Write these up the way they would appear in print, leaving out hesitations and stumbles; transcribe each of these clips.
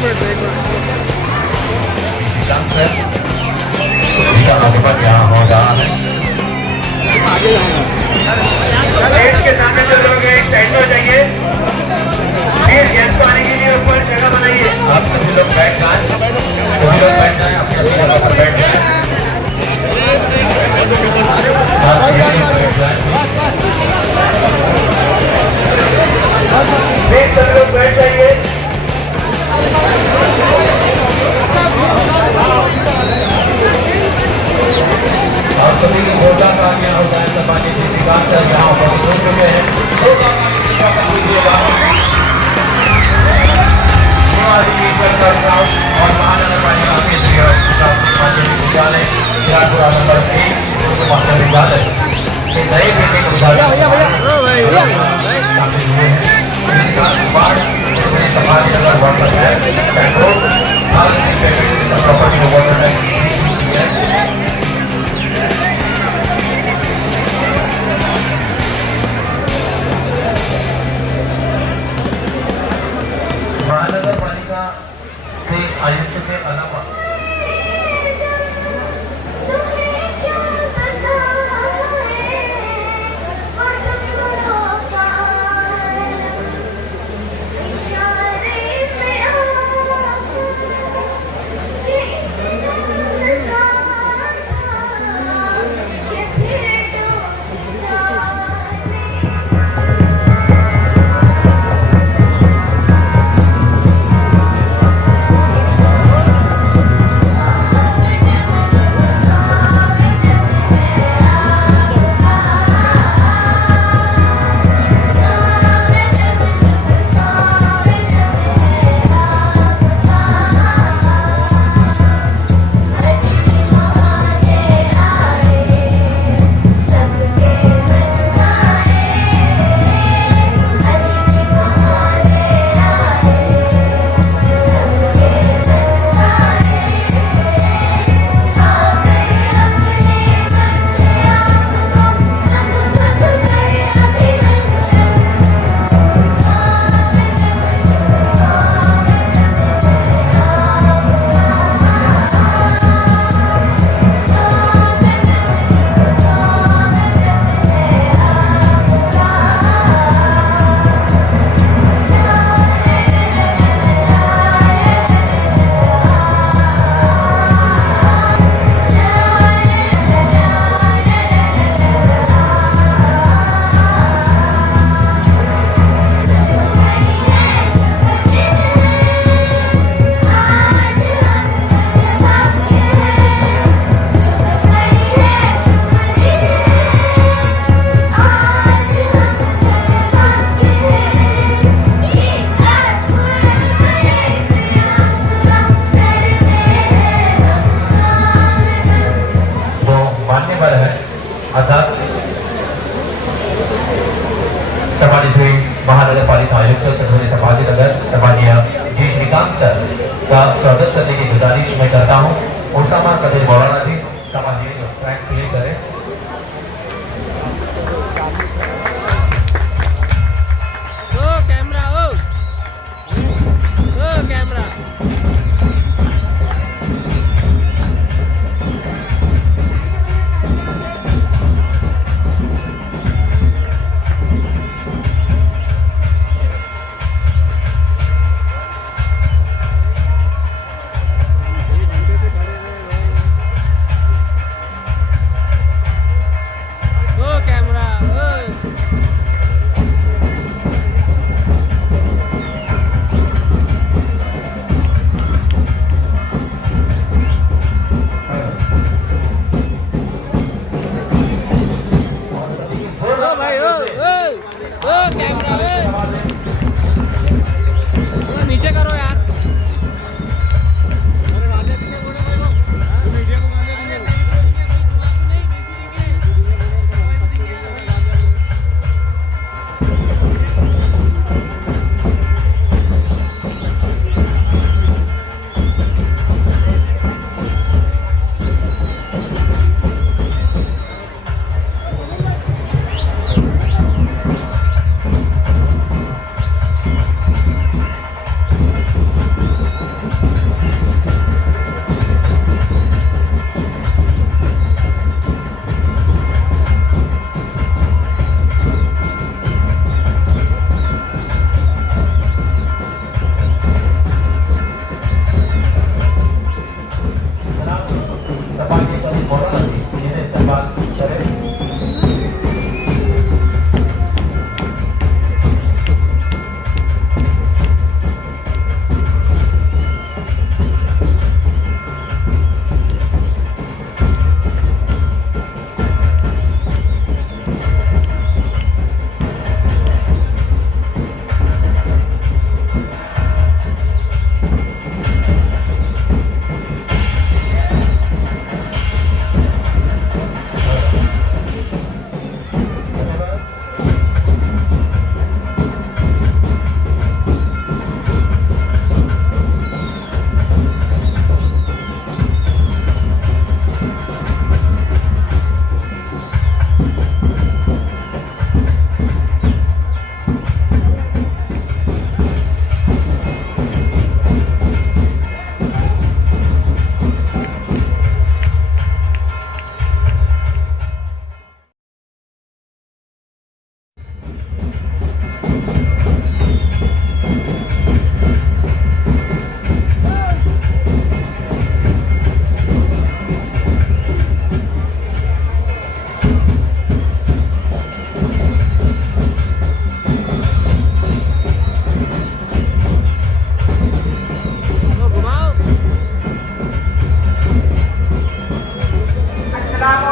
Gate के सामने जो लोग हैं एक साइड में हो जाइए। प्लीज गेस्ट को आने के लिए ऊपर जगह बनाइए। आप सभी लोग बैठ जाएं, सभी लोग बैठ जाएं, अपनी अपनी जगह पर बैठ जाएं। आप सभी लोग बैठ जाएं। प्लीज सभी लोग बैठ जाइए। आप सभी की भोजन का आज्ञा हो जाए। सपाटी जी श्रीकांत सर यहाँ उपस्थित हो चुके हैं। और महानगर पालिका केंद्रीय माध्यमिक विद्यालय किरापुरा नंबर 1 माध्यमिक विद्यालय के नए बिल्डिंग सफारी नगर वाटर है पेट्रोल प्रॉपर्टी को वाटर है। महानगर पालिका के आयुक्त के अलावा महानगर पालिका आयुक्त सपाटी नगर माननीय जी श्रीकांत सर का स्वागत करने की गुजारिश मैं करता हूँ। उर्सामा कदर मौलाना जी समाजिए ट्रैक क्लियर करें। Camera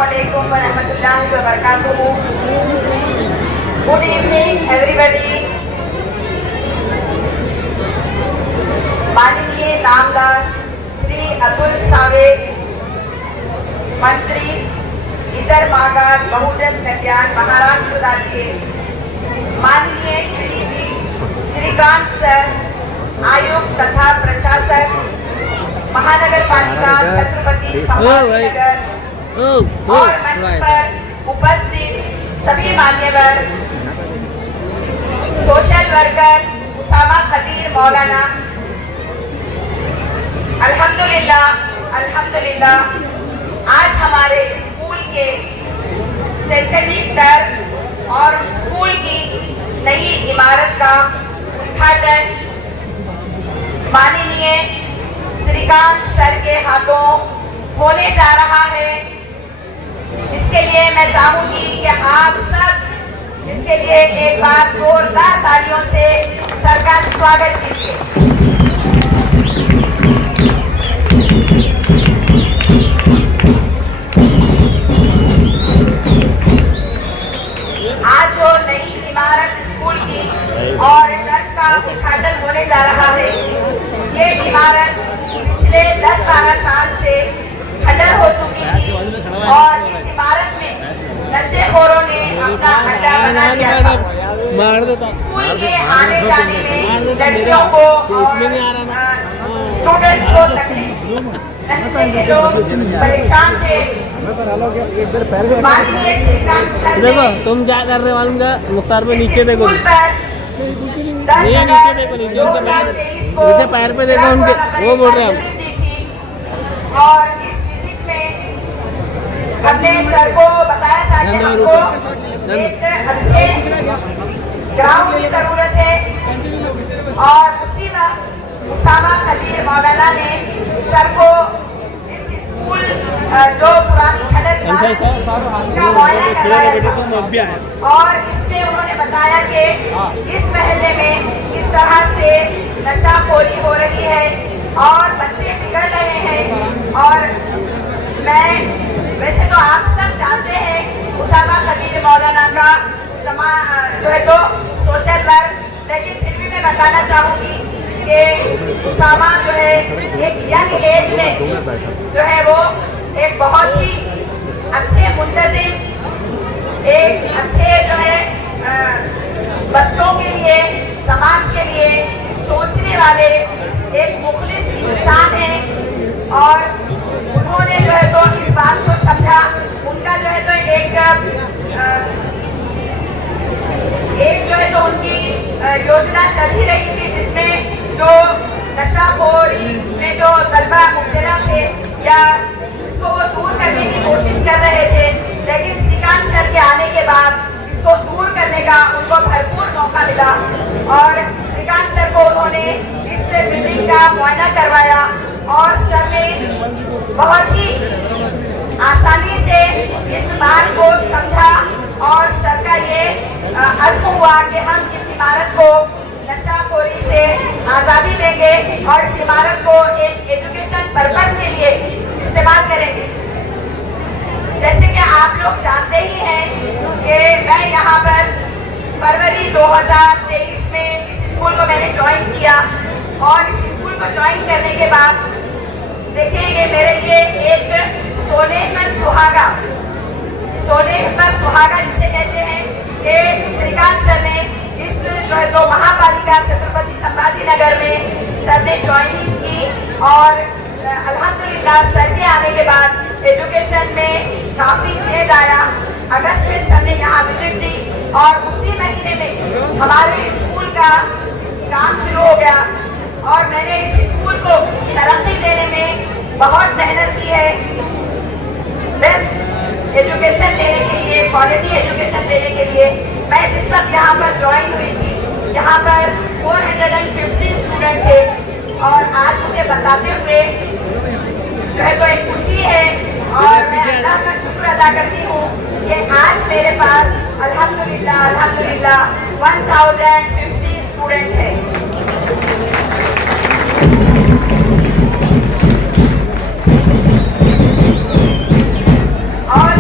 Assalamualaikum warahmatullahi wabarakatuh. Good evening everybody. माननीय नामदार श्री अतुल सावे मंत्री इतर मागार बहुजन कल्याण महाराष्ट्र राज्य, माननीय श्री श्रीकांत सर आयुक्त तथा प्रशासक महानगर पालिका छत्रपति संभाजीनगर और मंच पर उपस्थित सभी मान्यवर, सोशल वर्कर उसामा खदीर मौलाना, अल्हम्दुलिल्लाह आज हमारे स्कूल के सेकेंडरी स्तर और स्कूल की नई इमारत का उद्घाटन माननीय श्रीकांत सर के हाथों होने जा रहा है। इसके लिए मैं चाहूंगी कि आप सब इसके लिए एक बार जोरदार तालियों से सर का स्वागत कीजिए। आज जो नई इमारत स्कूल की और ट्रस्ट का उद्घाटन होने जा रहा है, ये इमारत पिछले 10-12 साल से खंडर हो चुकी थी और इस इमारत में नशेखोरों ने अपना अड्डा बना लिया था। स्कूल के आने जाने में लड़कियों को और स्टूडेंट्स को तकलीफ के लोग परेशान थे। माननीय श्रीकांत सर देखो तुम क्या कर रहे हो मालूम क्या, मुख्तार में नीचे देखो, नीचे देखो, नीचे उनके पैर पे देखो उनके, वो बोल रहे हैं हम। और इस विजिट में हमने सर को बताया था कि हमको एक अच्छे ग्राउंड की जरूरत है और उसी वक्त उसामा खदीर मौलाना ने सर को इस स्कूल जो पुरानी खंडर का मुआयना करवाया और इसमें उन्होंने बताया कि इस महल्ले में इस तरह से नशाखोरी हो रही है और बच्चे बिगड़ रहे हैं। और मैं वैसे तो आप सब जानते हैं उसामा खदीर मौलाना का जो है तो सोशल वर्क, लेकिन फिर भी मैं बताना चाहूंगी कि उसामा जो है एक यंग एज में जो है वो एक बहुत ही अच्छे मुंतजिम, एक अच्छे जो है बच्चों के लिए, समाज के लिए सोचने वाले एक मुखलिस इंसान है। और उन्होंने जो है तो इस बात को समझा, उनका जो है तो एक जो है तो उनकी योजना चल ही रही थी जिसमें जो नशाखोरी में जो तलबा मुब्तला थे या इसको वो दूर करने की कोशिश कर रहे थे, लेकिन श्रीकांत सर के आने के बाद इसको दूर करने का उनको भरपूर मौका मिला और श्रीकांत सर को उन्होंने इस बिल्डिंग का मुआयना करवाया और सर ने बहुत ही आसानी से इस बात को समझा और सर का ये अर्थ हुआ कि हम इस इमारत को नशाखोरी से आज़ादी देंगे और इस इमारत को एक एजुकेशन पर्पस के लिए इस्तेमाल करेंगे। जैसे कि आप लोग जानते ही हैं कि मैं यहाँ पर फरवरी 2023 में इस स्कूल को मैंने ज्वाइन किया और इस स्कूल को ज्वाइन करने के बाद देखिए ये मेरे लिए एक सोने पर सुहागा जिसे कहते हैं कि श्रीकांत सर ने इस जो है तो महापालिका छत्रपति संभाजीनगर में सर ने ज्वाइनिंग की और अल्हम्दुलिल्लाह सर के आने के बाद एजुकेशन में काफी चेंज आया। अगस्त में सर ने यहाँ विजिट दी और उसी महीने में हमारे स्कूल का काम शुरू हो गया और मैंने इस स्कूल को तरक्की देने में बहुत मेहनत की है। बेस्ट एजुकेशन देने के लिए, क्वालिटी एजुकेशन देने के लिए मैं जिस वक्त यहाँ पर ज्वाइन हुई थी, यहाँ पर 450 स्टूडेंट थे और आज मुझे बताते हुए जो है तो एक खुशी है और मैं अल्लाह का शुक्र अदा करती हूँ कि आज मेरे पास अल्हम्दुलिल्लाह 1050 स्टूडेंट है। और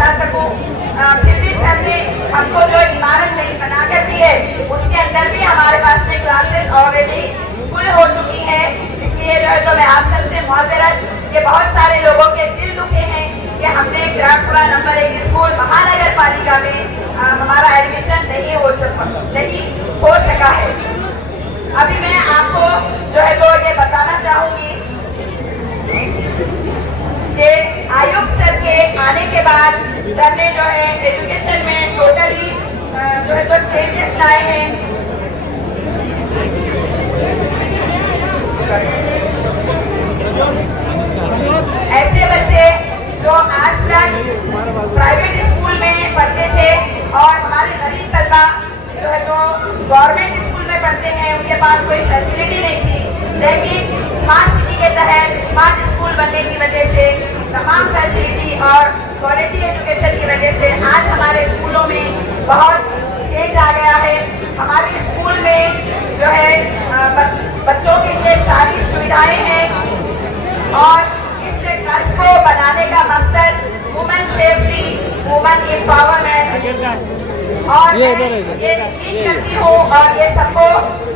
बता सकूं। फिर भी सर ने हमको जो इमारत नहीं बना कर दी है उसके अंदर भी हमारे पास में क्लासेस ऑलरेडी फुल हो चुकी है। इसलिए जो है तो मैं आप सबसे मुआज़रत, ये बहुत सारे लोगों के दिल दुखे हैं कि हमने ग्रामपुरा नंबर 1 स्कूल महानगर पालिका में हमारा एडमिशन नहीं हो सका है। अभी मैं आपको जो है तो ये बताना चाहूंगी कि आयुक्त सर के आने के बाद सर ने जो है एजुकेशन में टोटली जो है तो चेंजेस लाए हैं। ऐसे बच्चे जो आज तक प्राइवेट स्कूल में पढ़ते थे और हमारे गरीब तलबा जो है तो गवर्नमेंट स्कूल में पढ़ते हैं, उनके पास कोई फैसिलिटी नहीं थी, लेकिन स्मार्ट सिटी के तहत स्मार्ट स्कूल बनने की वजह से तमाम फैसिलिटी और क्वालिटी एजुकेशन की वजह से आज हमारे स्कूलों में बहुत चेंज आ गया है। हमारे स्कूल में जो है बच्चों के लिए सारी सुविधाएं हैं और इस घर को बनाने का मकसद वुमेन सेफ्टी, वुमेन एम्पावरमेंट और ये उम्मीद करती हूँ और ये सबको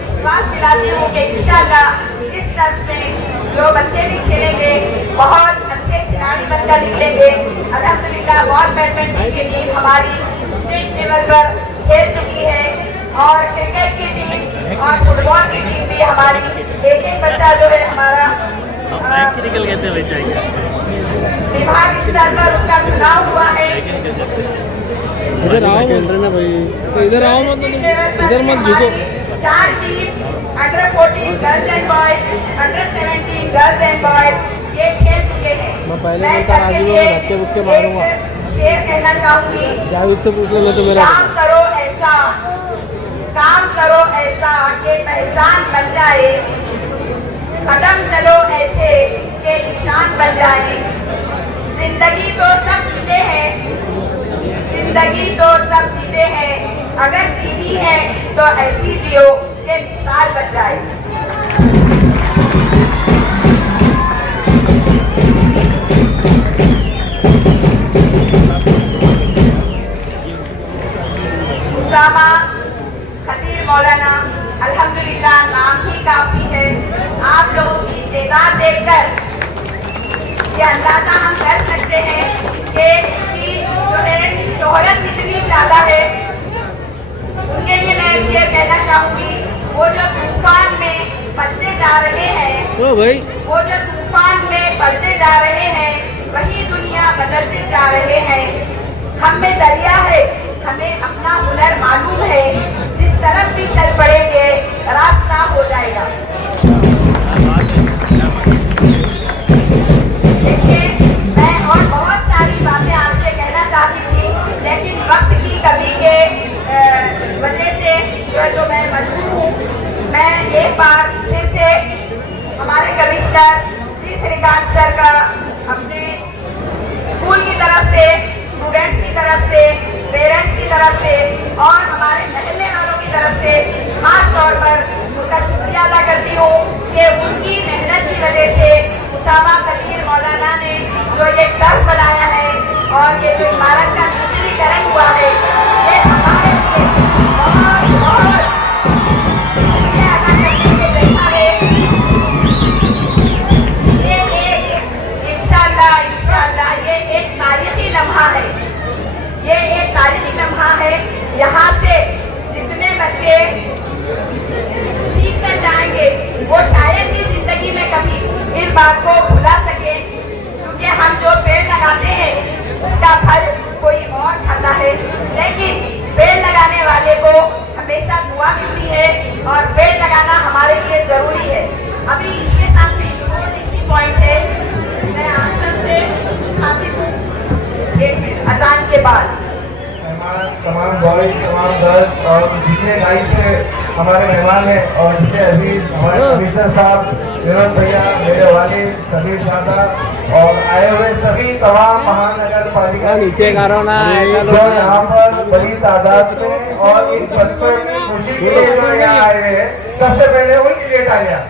विश्वास दिलाती हूँ कि इंशाल्लाह इस दर्ज में जो बच्चे भी खेलेंगे बहुत अच्छे खिलाड़ी बनकर निकलेंगे। अल्हम्दुलिल्लाह बॉल बैडमिंटन की टीम हमारी स्टेट लेवल पर खेल चुकी है और क्रिकेट की टीम और फुटबॉल की टीम भी हमारी एक बच्चा जो है हमारा विभाग स्तर पर उसका चुनाव हुआ है। इधर आओ बोल रहे ना भाई, तो इधर आओ मत, इधर मत झुको। 4 team under 14 girls and boys, under 17 girls and boys ये खेल चुके हैं। मैं पहले कहता राजू को धक्के बुक्के मारूंगा। शेर कहना चाहूंगी, जावेद से पूछ लो तो मेरा काम करो ऐसा कि पहचान बन जाए, कदम चलो ऐसे के निशान बन जाए। जिंदगी तो सब जीते हैं, अगर जीनी है तो ऐसी जियो के मिसाल बन जाए। उसामा खतीर मौलाना, अल्हम्दुलिल्लाह नाम ही काफी है। आप लोगों की तादाद देखकर ये अंदाजा हम कर सकते हैं कि इसकी जो है शोहरत कितनी ज्यादा है। उनके लिए मैं एक शेर कहना चाहूंगी, वो जो तूफान में बढ़ते जा रहे हैं, वो जो तूफान में बढ़ते जा रहे हैं, वही दुनिया बदलते जा रहे हैं। हम में दरिया है, हमें अपना हुनर मालूम है, जिस तरफ भी चल पड़ेंगे रास्ता हो जाएगा। मैं और बहुत सारी बातें आपसे कहना चाहती थी, लेकिन वक्त की कमी के वजह से जो है तो मैं मजबूर हूँ। मैं एक बार फिर से हमारे कमिश्नर श्री श्रीकांत सर का अपने स्कूल की तरफ से, स्टूडेंट्स की तरफ से, पेरेंट्स की तरफ से और हमारे महल्ले वालों की तरफ से खास तौर पर उनका शुक्रिया अदा करती हूँ कि उनकी मेहनत की वजह से उसामा खतीर मौलाना ने जो ये टर्फ बनाया है और ये जो इमारत का सुदृढ़ीकरण हुआ है, ये हमारे लिए बहुत शुक्रिया अदा करने के जैसा है। ये एक इंशाअल्लाह ये एक तारीखी लम्हा है, ये एक तारीखी लम्हा है। यहाँ से जितने बच्चे सीख कर जाएंगे वो शायद ही जिंदगी में कभी इस बात को भुला सके, क्योंकि हम जो पेड़ लगाते हैं उसका फल कोई और खाता है, लेकिन पेड़ लगाने वाले को हमेशा दुआ मिलती है और पेड़ लगाना हमारे लिए जरूरी है। अभी इसके साथ में इसी पॉइंट है, मैं आप सबसे खाती हूँ अजान के बाद तमाम बॉयज, तमाम गर्ल्स और जितने भाई से हमारे मेहमान हैं और जितने अजीज हमारे कमिश्नर साहब, विनोद भैया, मेरे वालिद सभी दादा और आए हुए सभी तमाम महानगर पालिका नीचे करो ना, ऐसा जो यहाँ पर बड़ी तादाद में और इन बच्चों की खुशी के लिए जो यहाँ आए हुए हैं, सबसे पहले उनके लिए तालियां।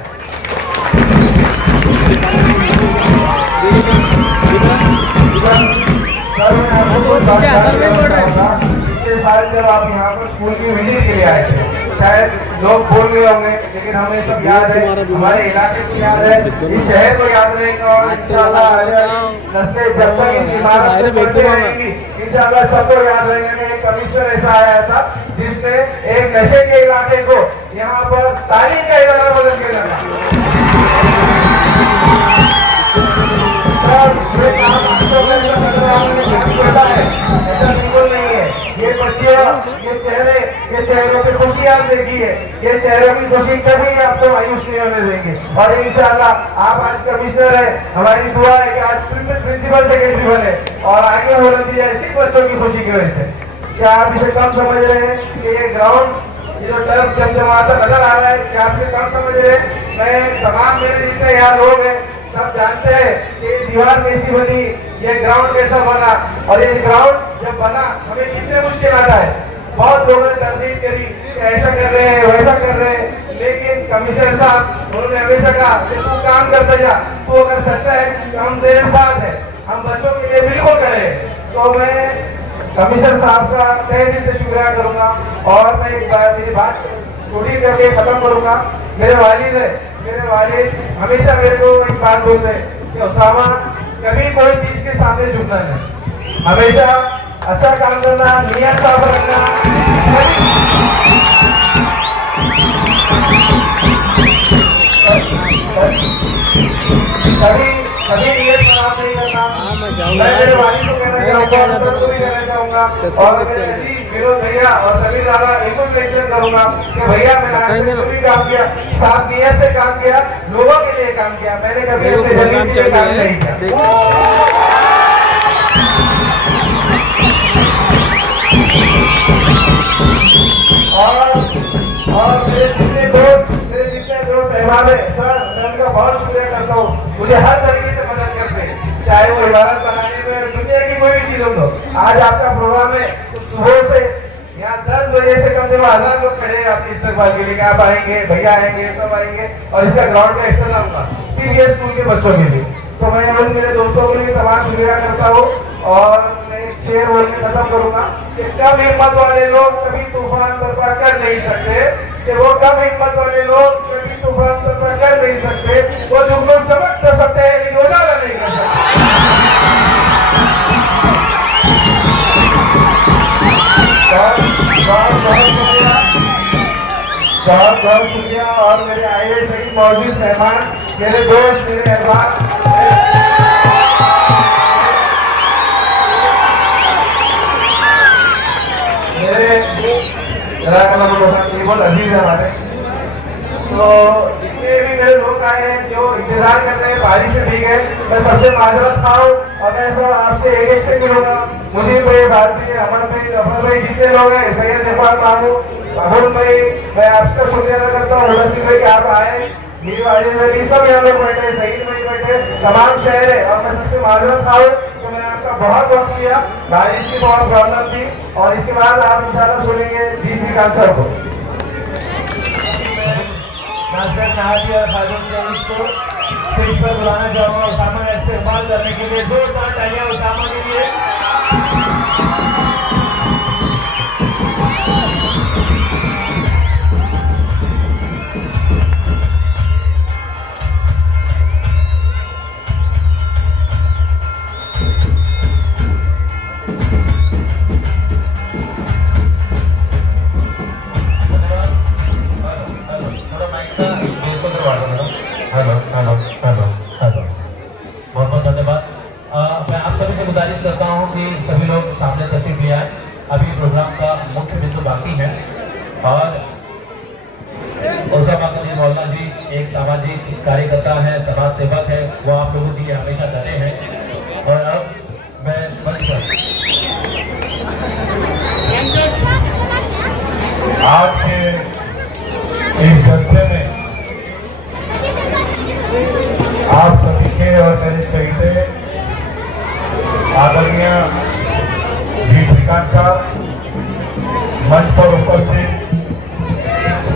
सर मैं आपको कुछ बात करना चाहूँगा। पिछले साल जब आप यहाँ पर स्कूल की विजिट के लिए आए थे, शायद लोग भूल गए होंगे, लेकिन हमें सब याद है, हमारे इलाके को याद है, इस शहर को याद रहेगा और इंशाल्लाह नस्लें जब तक इस इमारत में बढ़ती रहेंगी, इंशाल्लाह सबको याद रहेगा। एक कमिश्नर ऐसा आया था जिसने एक नशे के इलाके को यहाँ पर तालीम का इदारा बदल के रखा। ऐसा बिल्कुल नहीं है। ये बच्चे ये चेहरों पे खुशी आप देखिए, ये चेहरों की खुशी कभी आपको मायूस नहीं होने देंगे। और इंशाल्लाह आप आज कमिश्नर है, हमारी दुआ है कि आज प्रिंसिपल सेक्रेटरी बने और आगे बुलंदी ऐसी बच्चों की खुशी की वजह से। क्या आप इसे कम समझ रहे हैं कि ये ग्राउंड ये जो टर्फ जमजमाता नजर आ रहा है, क्या आप इसे कम समझ रहे हैं? मैं तमाम मेरे जितने यहाँ लोग हैं सब जानते हैं कि दीवार कैसी बनी, ये ग्राउंड कैसा बना, और ये ग्राउंड जब बना हमें कितने मुश्किल आता है। बहुत लोगों ने तरदीद करी कि ऐसा कर रहे हैं वैसा कर रहे हैं, लेकिन कमिश्नर साहब उन्होंने हमेशा कहा कि तू काम करते जा, तू अगर सच्चा है तो हम तेरे साथ है, हम बच्चों के लिए बिल्कुल खड़े हैं। तो मैं कमिश्नर साहब का तहे दिल से शुक्रिया करूंगा और मैं एक बार मेरी बात थोड़ी करके खत्म करूंगा। मेरे वालिद है, मेरे वालिद हमेशा मेरे को एक बात बोलते हैं कि उसामा कभी कोई चीज के सामने झुकना नहीं, हमेशा अच्छा काम करना, नियत साफ रखना। कभी नियत खराब नहीं करना। मैं मेरे वालिद को कहना चाहूँगा, सबको भी कहना चाहूँगा और मेरे अजीज विनोद भैया और सभी ज़्यादा इनको मेंशन करूँगा कि भैया मैंने आज तक भी काम किया, साफ नियत से काम किया, लोगों के लिए काम किया, मैंने कभी अपने जमीन के लिए काम नहीं किया। और मेरे जितने दोस्त अहबाब है सर, मैं उनका बहुत शुक्रिया करता हूँ, मुझे हर तरीके से मदद करते हैं, चाहे वो इबारत बनाने में दुनिया की कोई भी चीज हो। तो आज आपका प्रोग्राम है तो सुबह से यहाँ 10 बजे से कम से कम 1000 लोग खड़े हैं आपकी इस्तकबाल के लिए, आप आएंगे, भैया आएंगे, सब आएंगे और इसका ग्राउंड का इंतजाम होगा सीबीएस स्कूल के बच्चों के लिए। तो मैं उन मेरे दोस्तों के लिए तमाम शुक्रिया करता हूँ और मैं एक शेर बोल के खत्म करूंगा कि कम हिम्मत वाले लोग कभी तूफान बर्पा कर नहीं सकते, कि वो कम हिम्मत वाले लोग कभी तूफान बर्पा कर नहीं सकते, वो जुगनू चमक तो सकते हैं लेकिन उजाला नहीं कर सकते। बहुत बहुत शुक्रिया और मेरे आए सही मौजूद मेहमान, मेरे दोस्त, मेरे अहबाब, बहुत अजीज है हमारे। तो जितने भी मेरे लोग आए हैं जो इंतजार कर रहे हैं, बारिश में भीग है, मैं सबसे माजरत खाऊं और मैं सब आपसे एक से मिलूंगा। मुझे भाई, भारतीय अमर भाई जितने लोग हैं, सैयद इरफान मामू, अमर भाई, मैं आपका शुक्रिया अदा करता हूँ, मुनसिब भाई कि आप आए, मेरी वालिद भाई सब यहाँ लोग बैठे, सईद भाई बैठे, तमाम शहर है और मैं सबसे माजरत खाऊं तो मैंने आपका बहुत वक्त लिया, बारिश की बहुत प्रॉब्लम थी। और इसके बाद आप इंशाल्लाह सुनेंगे डी श्रीकांत सर को। को स्टेज पर बुलाना चाहूँगा उसामा का इस्तेमाल करने के लिए, जोरदार तालियां उसामा के लिए। बहुत बहुत धन्यवाद। मैं आप सभी से गुजारिश करता हूं कि सभी लोग सामने तशरीफ ले आए, अभी प्रोग्राम का मुख्य बिंदु बाकी है। और उसामा कदीर मौलाना जी एक सामाजिक कार्यकर्ता है, समाज सेवक है, वो आप लोगों के लिए हमेशा डटे हैं। और अब मैं मंच पर आज के इस जलसे में आप सभी के और मेरे सहित आदरणीय जी श्रीकांत साहब, मंच पर उपस्थित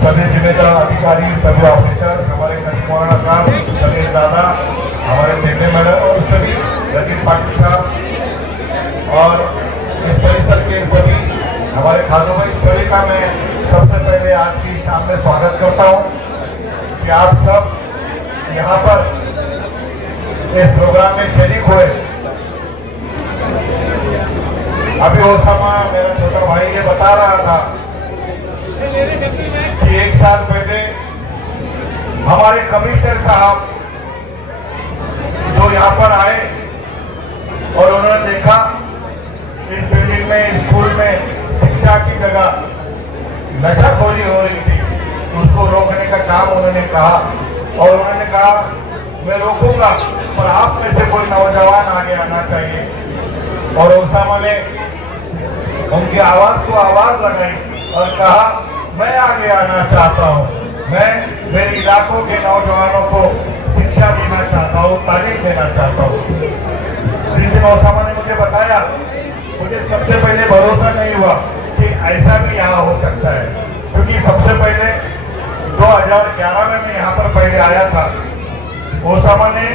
सभी जिम्मेदार अधिकारी, सभी ऑफिसर, हमारे मौलाना साहब, सभी दादा, हमारे नेता मैडम और सभी रजीब पाटिल साहब, और इस परिसर के सभी हमारे खासों भाई सभी का मैं सबसे पहले आज की शाम में स्वागत करता हूँ कि आप सब यहाँ पर इस प्रोग्राम में शरीक हुए। अभी ओसामा मेरा छोटा भाई ये बता रहा था कि एक साल पहले हमारे कमिश्नर साहब जो यहाँ पर आए और उन्होंने देखा इस बिल्डिंग में स्कूल में शिक्षा की जगह नशाखोरी हो रही थी, उसको रोकने का काम उन्होंने कहा और उन्होंने कहा मैं रोकूंगा पर आप में से कोई नौजवान आगे आना चाहिए। और ओसामा ने उनकी आवाज को आवाज लगाई और कहा मैं आगे आना चाहता हूँ, मैं मेरे इलाकों के नौजवानों को शिक्षा देना चाहता हूँ, तालीम देना चाहता हूँ। जिस दिन ओसामा ने मुझे बताया, मुझे सबसे पहले भरोसा नहीं हुआ कि ऐसा भी यहाँ हो सकता है, क्योंकि सबसे पहले 2011 में मैं यहाँ पर पहले आया था। ओसामा ने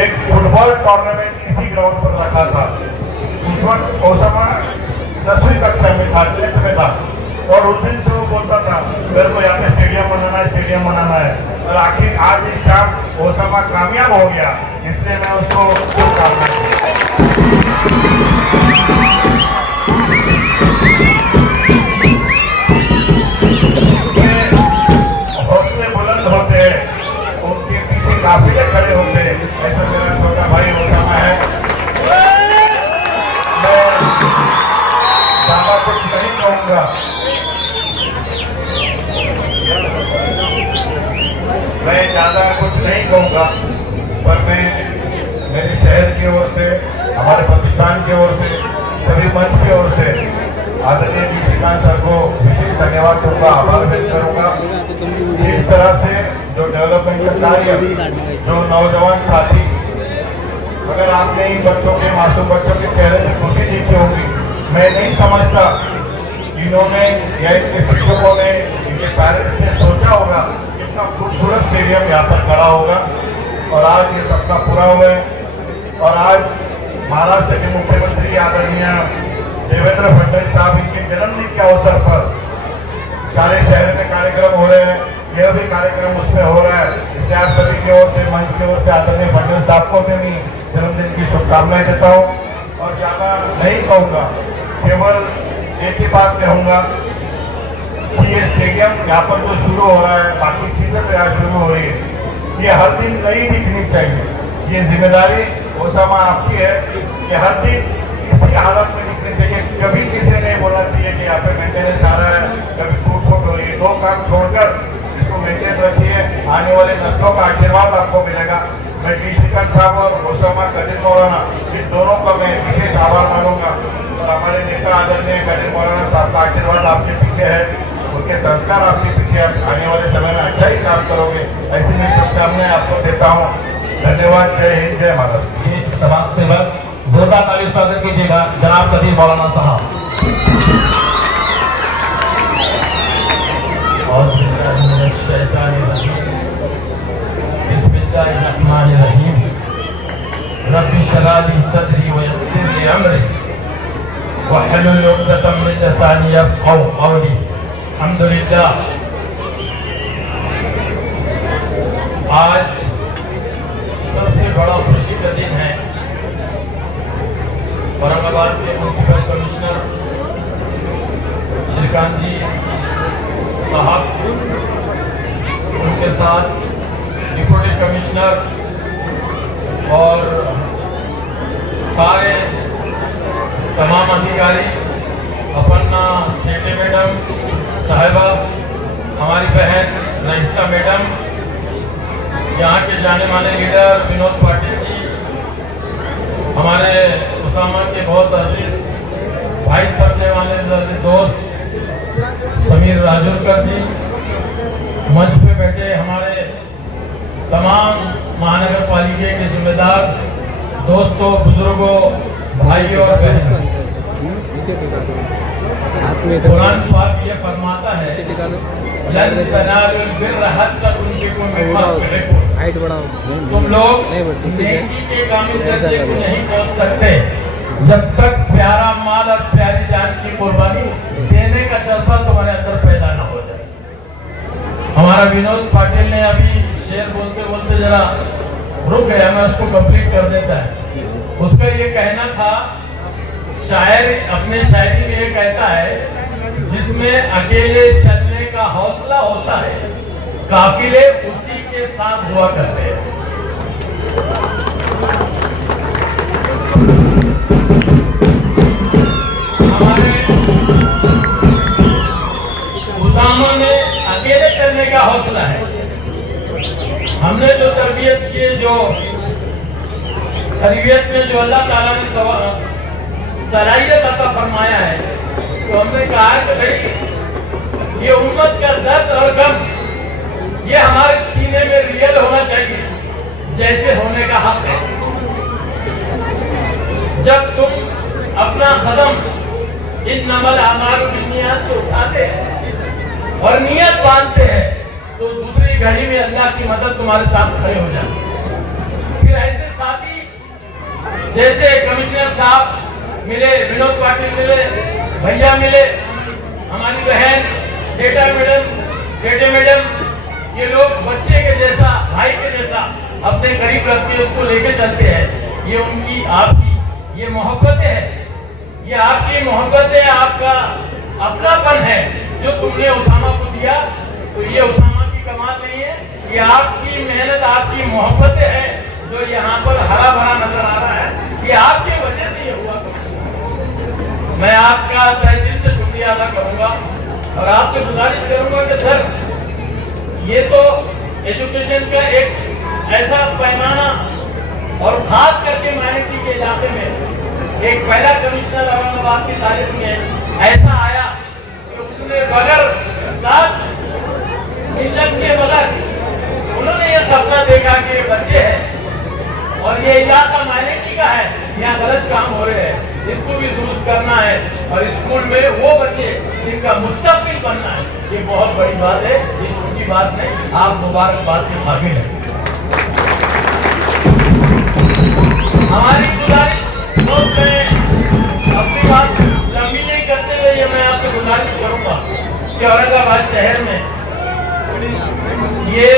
एक फुटबॉल टूर्नामेंट इसी ग्राउंड पर रखा था। उस वक्त ओसामा 10वीं कक्षा में था, 10th में था और उस दिन से वो बोलता था मेरे को यहाँ पे स्टेडियम बनाना है, स्टेडियम बनाना है। और आखिर आज इस शाम ओसामा कामयाब हो गया, इसलिए मैं उसको शुभकामनाएं। हौसले बुलंद होते हैं, उनके पीछे काफिले खड़े होते हैं, ऐसा मेरा छोटा भाई ओसामा है। मैं ज्यादा कुछ नहीं कहूँगा, मैं ज्यादा कुछ नहीं कहूँगा, पर मैं मेरे शहर की ओर से, हमारे प्रतिष्ठान की ओर से, सभी मंच की ओर से आदरणीय जी श्रीकांत सर को विशेष धन्यवाद दूंगा, आभार व्यक्त करूंगा। इस तरह से जो डेवलपमेंट का कार्य, जो नौजवान साथी, अगर आपने इन बच्चों के, मासूम बच्चों के चेहरे से खुशी देखी होगी, मैं नहीं समझता इन्होंने या इनके शिक्षकों ने, इनके पेरेंट्स ने सोचा होगा इतना खूबसूरत स्टेडियम यहाँ पर खड़ा होगा। और आज ये सपना पूरा हुआ है और आज महाराष्ट्र के मुख्यमंत्री आदरणीय देवेंद्र फडणवीस साहब इनके जन्मदिन के अवसर पर सारे शहर में कार्यक्रम हो रहे हैं, यह भी कार्यक्रम उसमें हो रहा है। इसलिए आप सभी की ओर से, मंच की ओर से आदरणीय फडणवीस साहब को भी जन्मदिन की शुभकामनाएं देता हूँ। और ज्यादा नहीं कहूँगा, केवल एक ही बात कहूँगा कि ये स्टेडियम यहाँ पर जो शुरू हो रहा है, बाकी चीजें यहाँ शुरू हो रही है, ये हर दिन नई दिखनी चाहिए। ये जिम्मेदारी ओसामा आपकी है कि हर दिन इसी हालत में दिखनी चाहिए। कभी किसी ने नहीं बोलना चाहिए कि यहाँ पे मेंटेनेंस आ रहा है, कभी टूट फूट हो रही है। दो काम छोड़कर इसको मेंटेन रखिए, आने वाले नस्लों का आशीर्वाद आपको मिलेगा। मैं जी श्रीकांत साहब और ओसामा कदीर मौलाना, इन दोनों का मैं विशेष आभार मानूंगा। और हमारे नेता आदरणीय कदीर मौलाना साहब का आशीर्वाद आपके पीछे है, उनके संस्कार आपके पीछे, आने वाले समय में अच्छा ही काम करोगे, ऐसी मैं शुभकामनाएं आपको देता हूँ। धन्यवाद। जय हिंद, जय भारत। समाज सेवक जोरदार ताली स्वागत कीजिएगा जनाब कदीर मौलाना साहब। और बिस्मिल्लाहिर्रहमानिर्रहीम। रब्बी शरह ली सदरी व यस्सिर ली अमरी वहलुल उक़दतम मिन लिसानी यफ़क़हू क़ौली। अल्हम्दुलिल्लाह, आज सबसे बड़ा खुशी का दिन है। औरंगाबाद के म्यूनसिपल कमिश्नर श्रीकांत जी साहब, उनके साथ डिप्टी कमिश्नर और सारे तमाम अधिकारी, अपन्ना चेटे मैडम साहिबा, हमारी बहन रईसा मैडम, यहाँ के जाने माने लीडर विनोद पाटिल जी, हमारे ओसामा के बहुत अजीज भाई समझने वाले दोस्त समीर राजूरकर जी, मंच पे बैठे हमारे तमाम महानगर पालिका के जिम्मेदार दोस्तों, बुजुर्गों, भाइयों और बहनों, कुरान पाक ये फरमाता है लन तनालुल बिर्र हत्ता तुनफिकू मिम्मा तुहिब्बून। तुम लोग नेकी के कामों से नहीं पहुंच सकते जब तक प्यारा माल और प्यारी जान की कुर्बानी देने का जज्बा तुम्हारे अंदर पैदा न हो जाए। हमारा विनोद पाटिल ने अभी शेर बोलते बोलते जरा रुक गया, मैं उसको कंप्लीट कर देता है। उसका ये कहना था, शायर अपने शायरी में ये कहता है, जिसमें अकेले चलने का हौसला होता है, काफिले उसी के साथ हुआ करते हैं। हमारे उसामा में अकेले चलने का हौसला है। हमने जो तरबियत की, जो तरबियत में जो अल्लाह ताला ने सलाहियत अता फरमाया है, तो हमने कहा कि भाई ये उम्मत का दर्द और गम ये हमारे सीने में रियल होना चाहिए, जैसे होने का हक है। जब तुम अपना कदम इन नमल आमार बिन्नियात से उठाते हैं और नियत बांधते हैं, तो दूसरी घड़ी में अल्लाह की मदद तुम्हारे साथ खड़े हो जाती है। फिर ऐसे साथी जैसे कमिश्नर साहब मिले, विनोद पाटिल मिले, भैया मिले, हमारी बहन बेटे मैडम, ये लोग बच्चे के जैसा, भाई के जैसा अपने करीब रख के उसको लेके चलते हैं। ये उनकी आपकी ये मोहब्बतें है, ये आपकी मोहब्बत है, आपका अपनापन है जो तुमने उसामा को दिया। तो ये उसामा की कमाल नहीं है, ये आपकी मेहनत, आपकी मोहब्बतें हैं जो यहाँ पर हरा भरा नजर आ रहा है। ये आपकी वजह से ये हुआ। मैं आपका तहे दिल से शुक्रिया अदा करूंगा और आपसे गुजारिश करूंगा कि सर, ये तो एजुकेशन का एक ऐसा पैमाना, और खास करके माइनॉरिटी के इलाके में एक पहला कमिश्नर औरंगाबाद की तारीख में ऐसा आया कि उसने बगैर साथ मिलत के बगैर उन्होंने ये सपना देखा कि ये बच्चे हैं और ये इलाका माइनॉरिटी का है, यहाँ गलत काम हो रहे हैं, इसको भी दुरुस्त करना है और स्कूल में वो बच्चे जिनका मुस्तकबिल बनना है। ये बहुत बड़ी बात है, ये छोटी बात नहीं, आप मुबारकबाद के काबिल हैं। हमारी गुजारिश अपनी बात लंबी नहीं करते हुए ये मैं आपसे गुजारिश करूंगा कि औरंगाबाद शहर में ये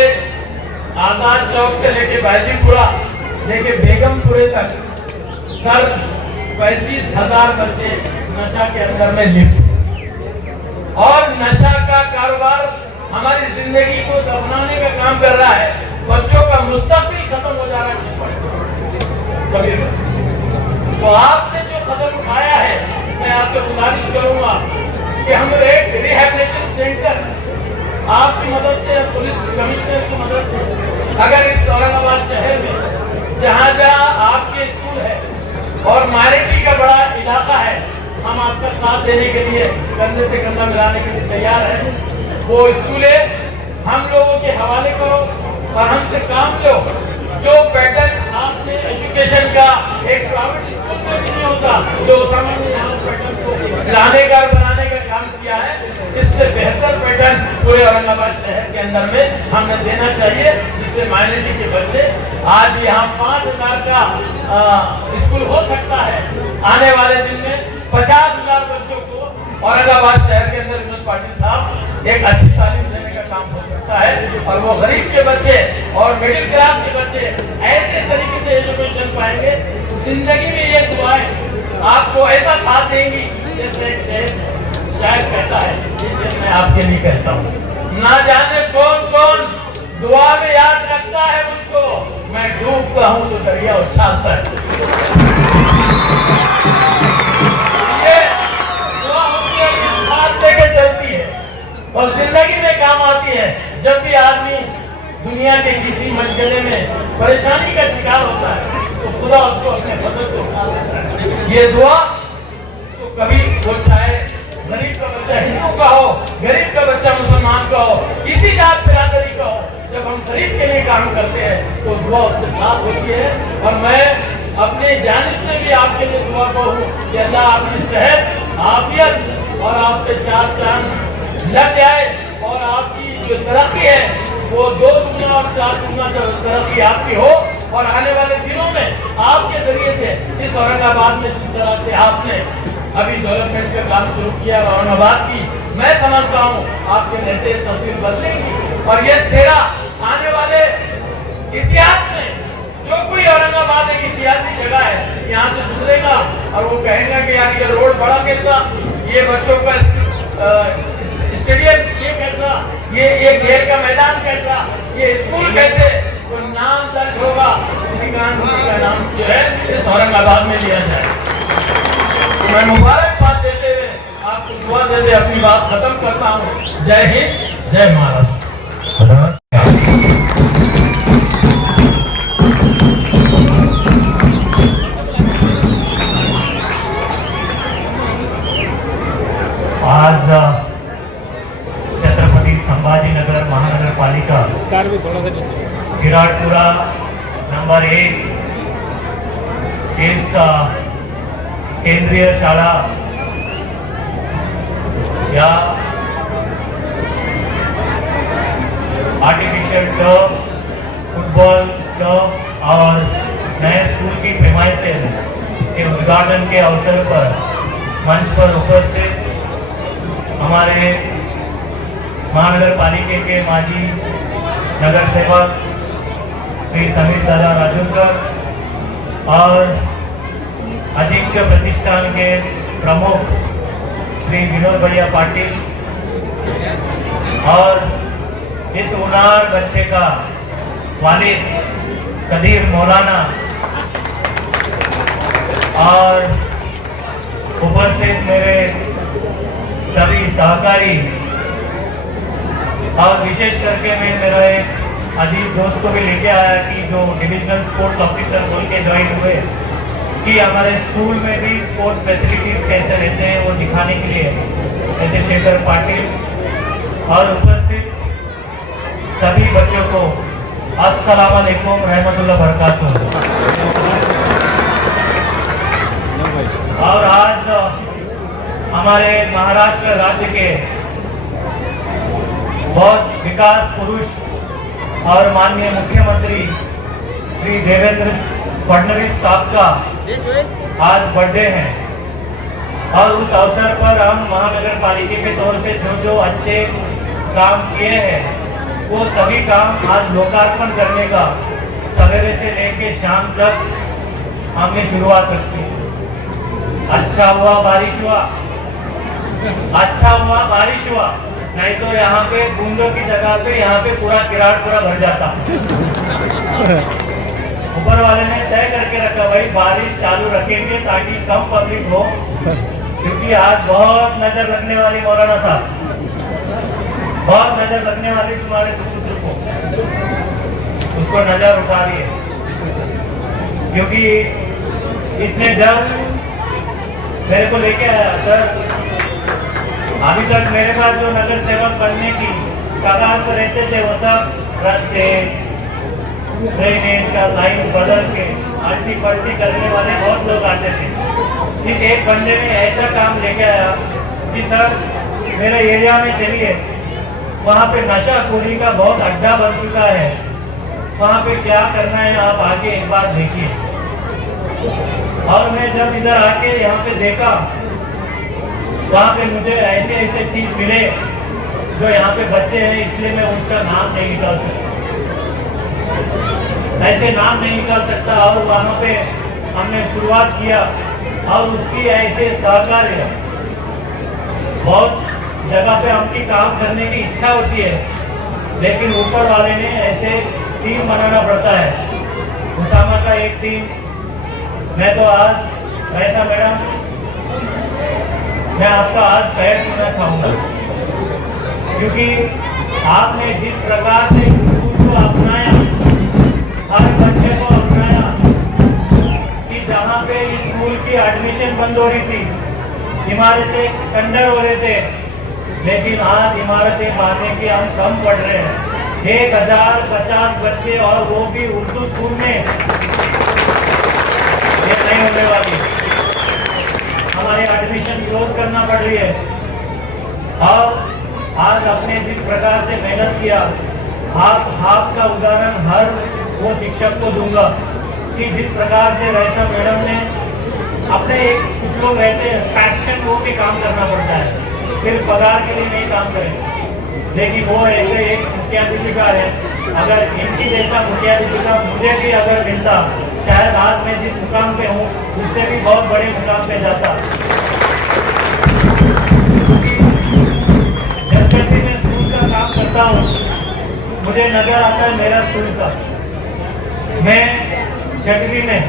आजाद चौक से लेके बाजीपुरा लेके बेगमपुरे तक सर 35,000 बच्चे नशा के अंदर में लिप्त, और नशा का कारोबार हमारी जिंदगी को दफनाने का काम कर रहा है। बच्चों का मुस्तकबिल खत्म हो जा रहा है। तो आपने जो कदम उठाया है, मैं आपसे गुजारिश करूंगा कि हम एक रिहैबिलिटेशन सेंटर आपकी मदद से, पुलिस कमिश्नर की मदद से, अगर इस औरंगाबाद शहर में जहाँ जहाँ आपके स्कूल है और माइनॉरिटी का बड़ा इलाका है, हम आपका साथ देने के लिए, कंधे से कंधा मिलाने के लिए तैयार हैं। वो स्कूलें हम लोगों के हवाले करो और हमसे काम लो। जो पैटर्न आपने एजुकेशन का एक प्राइवेट स्कूल में भी नहीं होता, जो उसामा ने यहाँ पैटर्न को लाने का बनाने का काम किया है, इससे बेहतर पैटर्न पूरे औरंगाबाद शहर के अंदर में हमने देना चाहिए, जिससे माइनॉरिटी के बच्चे, आज यहाँ 5,000 का स्कूल हो सकता है, आने वाले दिन में 50,000 बच्चों को औरंगाबाद शहर के अंदर विनोद पाटिल साहब एक अच्छी तालीम देने का काम हो सकता है। और वो गरीब के बच्चे और मिडिल क्लास के बच्चे ऐसे तरीके से एजुकेशन पाएंगे। जिंदगी में ये दुआएं आपको ऐसा साथ देंगी जैसे एक शायद कहता है, इसलिए मैं आपके लिए कहता हूँ, ना जाने कौन कौन दुआ में याद रखता है मुझको, मैं डूबता हूँ तो दरिया उछालता है। लेके चलती है और जिंदगी में काम आती है। जब भी आदमी दुनिया के किसी मशगले में परेशानी का शिकार होता है, तो खुदा उसको अपने फजल से उठा देता है। ये दुआ तो कभी वो चाहे गरीब का बच्चा हिंदू का हो, गरीब का बच्चा मुसलमान का हो, किसी जात बिरादरी का हो, जब हम गरीब के लिए काम करते हैं तो दुआ उसके साथ होती है। और मैं अपने जानिब से भी आपके लिए दुआ करूँ कि अल्लाह आपकी सेहत, आफियत और आपके चार चांद लग जाए और आपकी जो तरक्की है वो 2 दुनिया और 4 दुनिया तरक्की आपकी हो, और आने वाले दिनों में आपके जरिए से इस औरंगाबाद में जिस तरह से आपने अभी डेवलपमेंट का काम शुरू किया औरंगाबाद की, मैं समझता हूँ आपके रहते तस्वीर बदलेगी और ये तेरा आने वाले इतिहास में जो कोई औरंगाबाद एक ऐतिहासिक जगह है यहाँ से गुजरेगा और वो कहेगा कि यार ये रोड बड़ा कैसा, ये बच्चों का स्टेडियम ये कैसा, ये खेल का मैदान कैसा, ये स्कूल कैसे, तो नाम दर्ज होगा श्रीकांत जी का नाम जो है इस औरंगाबाद में लिया जाए। तो मैं मुबारकबाद देते हुए आपको दुआ देते अपनी बात खत्म करता हूँ। जय हिंद, जय महाराष्ट्र। आज छत्रपति संभाजीनगर महानगर पालिका विराटपुरा नंबर 1 इस केंद्रीय शाळा या आर्टिफिशियल टर्फ, फुटबॉल टर्फ और नए स्कूल की प्रीमाइसेस के उद्घाटन के अवसर पर मंच पर उपस्थित हमारे महानगर पालिका के माजी नगर सेवक श्री समीर दादा राजूरकर और अजिंक्य प्रतिष्ठान के प्रमुख श्री विनोद भैया पाटिल और इस उनार बच्चे का वालिद कदीर मौलाना और उपस्थित मेरे सभी सहकारी और विशेष करके मैं मेरा एक अजीब दोस्त को भी लेके आया कि जो डिविजनल स्पोर्ट्स ऑफिसर बोल के ज्वाइन हुए कि हमारे स्कूल में भी स्पोर्ट्स फैसिलिटीज कैसे रहते हैं वो दिखाने के लिए, जैसे शेखर पाटिल और उपस्थित सभी बच्चों को अस्सलाम वालेकुम रहमतुल्लाह बरकातुहू। और आज हमारे महाराष्ट्र राज्य के बहुत विकास पुरुष और माननीय मुख्यमंत्री श्री देवेंद्र फडणवीस साहब का आज बर्थडे है और उस अवसर पर हम महानगर पालिका के तौर से जो जो अच्छे काम किए हैं वो सभी काम आज लोकार्पण करने का सवेरे से लेकर शाम तक हमने शुरुआत रखी। अच्छा हुआ बारिश हुआ, अच्छा हुआ बारिश हुआ, नहीं तो यहाँ पे बूंदों की जगह पे यहाँ पे पूरा किराड़ पूरा भर जाता। ऊपर वाले ने तय करके रखा भाई बारिश चालू रखेंगे ताकि कम पब्लिक हो, क्योंकि आज बहुत नजर लगने वाली मौलाना साहब, बहुत नजर लगने वाली तुम्हारे पुत्र को, उसको नजर उठा दिए। क्योंकि इसने जब मेरे को लेके आया सर, अभी तक मेरे पास जो नगर सेवक बनने की कगार पर रहते थे वो सब रास्ते ड्रेनेज का लाइन बदल के आल्टी पल्टी करने वाले बहुत लोग आते थे। इस एक बंदे ने ऐसा काम लेके आया कि सर मेरे एरिया में चलिए, वहाँ पे नशाखोरी का बहुत अड्डा बन चुका है, वहाँ पे क्या करना है आप आके एक बार देखिए। और मैं जब इधर आके यहाँ पे देखा, वहाँ पे मुझे ऐसे ऐसे चीज मिले जो यहाँ पे बच्चे हैं, इसलिए मैं उनका नाम नहीं निकाल सकता, ऐसे नाम नहीं निकाल सकता। और वहाँ पे हमने शुरुआत किया और उसकी ऐसे सहकार्य, बहुत जगह पे हमकी काम करने की इच्छा होती है, लेकिन ऊपर वाले ने ऐसे टीम बनाना पड़ता है। उसामा का एक टीम, मैं तो आज ऐसा मैडम मैं आपका आज पैर छूना चाहूँगा, क्योंकि आपने जिस प्रकार से स्कूल को अपनाया, हर बच्चे को अपनाया, कि जहाँ पे स्कूल की एडमिशन बंद हो रही थी, इमारतें खंडर हो रहे थे, लेकिन आज इमारतें पाने के हम कम पड़ रहे हैं। 1050 बच्चे और वो भी उर्दू स्कूल में, ये नहीं होने वाली, हमारे एडमिशन क्लोज करना पड़ रही है। और आज अपने जिस प्रकार से मेहनत किया, आपका उदाहरण हर वो शिक्षक को दूंगा कि जिस प्रकार से रईसा मैडम ने अपने एक कुछ लोग रहते हैं पैशन वो भी काम करना पड़ता है, सिर्फ पगार के लिए नहीं काम करें, लेकिन वो ऐसे एक मुखिया दीपिका है। अगर इनकी जैसा मुखिया दीपिका मुझे भी अगर मिलता, शायद आज मैं जिस मुकाम पे हूँ उससे भी बहुत बड़े मुकाम पे जाता। जब भी मैं स्कूल का काम करता हूँ मुझे नजर आता है मेरा स्कूल का। मैं छठवीं में,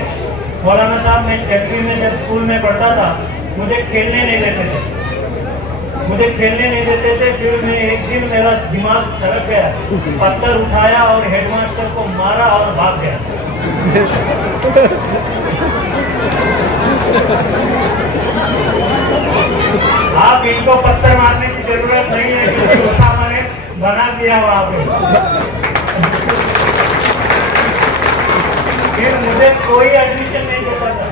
मौलाना साहब मैं छठवीं में जब स्कूल में पढ़ता था मुझे खेलने नहीं देते थे, मुझे खेलने नहीं देते थे। फिर मैं एक दिन मेरा दिमाग सड़क गया, पत्थर उठाया और हेडमास्टर को मारा और भाग गया। आप इनको पत्थर मारने की जरूरत नहीं है क्योंकि उसामा ने बना दिया वहां पे। फिर मुझे कोई एडमिशन नहीं देता था,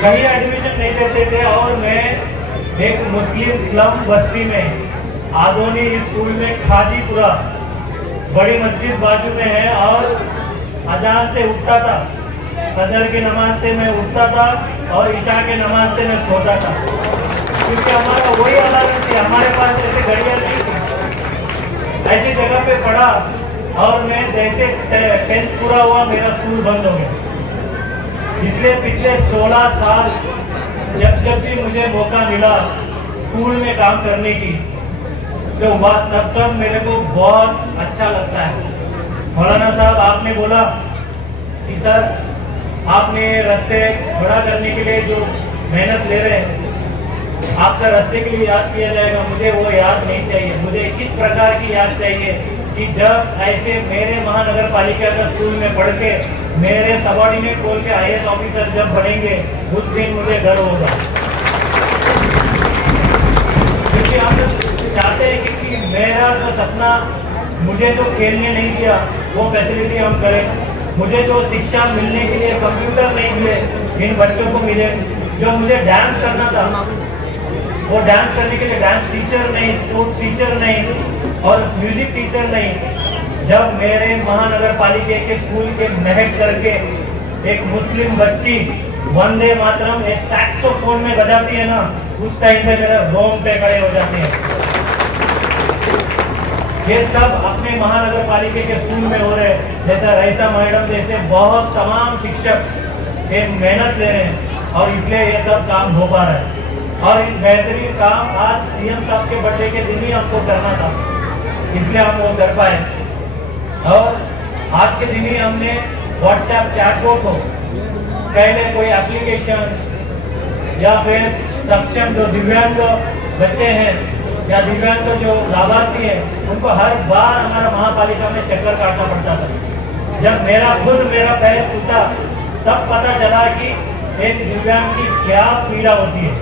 कहीं एडमिशन नहीं देते थे। और मैं एक मुस्लिम स्लम बस्ती में आदोनी स्कूल में खाजीपुरा बड़ी मस्जिद बाजू में है, और अजान से उठता था, फजर की नमाज से मैं उठता था और ईशा के नमाज से मैं सोता था, क्योंकि हमारा वही अलार्म थी, हमारे पास ऐसे घड़ियां नहीं थी। ऐसी जगह पे पढ़ा और मैं जैसे 10th पूरा हुआ मेरा स्कूल बंद हो गया। इसलिए पिछले 16 साल जब भी मुझे मौका मिला स्कूल में काम करने की, तो बात तब मेरे को बहुत अच्छा लगता है। मौलाना साहब आपने बोला कि सर आपने रास्ते बड़ा करने के लिए जो मेहनत ले रहे हैं, आपका रास्ते के लिए याद किया जाएगा। मुझे वो याद नहीं चाहिए, मुझे किस प्रकार की याद चाहिए कि जब ऐसे मेरे महानगर पालिका का स्कूल में पढ़ के मेरे सबॉर्डिनेट बोल के IAS ऑफिसर जब बनेंगे उस दिन मुझे गर्व होगा। क्योंकि हम चाहते हैं कि मेरा जो सपना, मुझे जो खेलने नहीं दिया वो फैसिलिटी हम करें, मुझे जो शिक्षा मिलने के लिए कंप्यूटर नहीं मिले इन बच्चों को मिले, जो मुझे डांस करना था वो डांस करने के लिए डांस टीचर नहीं, स्पोर्ट्स टीचर नहीं और म्यूजिक टीचर नहीं। जब मेरे महानगर पालिका के स्कूल के महक करके एक मुस्लिम बच्ची वंदे मातरम एक सैक्सोफोन में बजाती है ना, उस टाइम पे मेरे रोम पे खड़े हो जाते हैं। ये सब अपने महानगर पालिका के स्कूल में हो रहे हैं। जैसा रईसा मैडम जैसे बहुत तमाम शिक्षक एक मेहनत ले रहे हैं और इसलिए ये सब काम हो पा रहा है। और इस बेहतरीन काम आज CM साहब के बर्थडे के दिन ही हमको करना था, इसलिए हम वो कर पाए। और आज के दिन ही हमने WhatsApp चैटबॉट को पहले कोई एप्लीकेशन या फिर सक्षम जो दिव्यांग बच्चे हैं या दिव्यांग जो लाभार्थी हैं उनको हर बार हमारा महापालिका में चक्कर काटना पड़ता था। जब मेरा पैर टूटा तब पता चला कि एक दिव्यांग की क्या पीड़ा होती है।